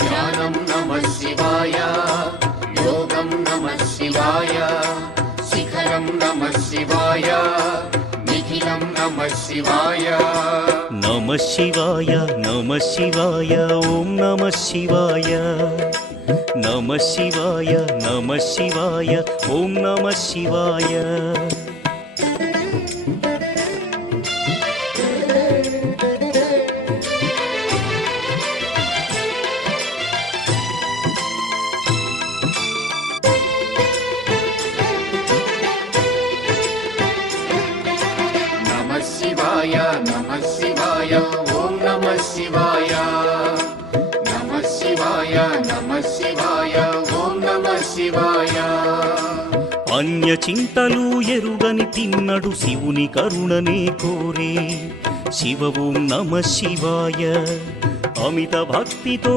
ధ్యానం నమః శివాయ, యోగం నమః శివాయ, శిఖరం నమః శివాయ, నిఖిలం నమః శివాయ. నమః శివాయ నమః శివాయ ఓం నమః శివాయ. నమః శివాయ నమః శివాయ ఓం నమః శివాయ. నమః శివాయ నమః శివాయ ఓం నమః శివాయ. నమః శివాయ నమః శివాయ ఓం నమః శివాయ. అన్య చింతలు ఎరుగని తిన్నడు శివుని కరుణనే కోరే. శివ ఓం నమః శివాయ. అమిత భక్తితో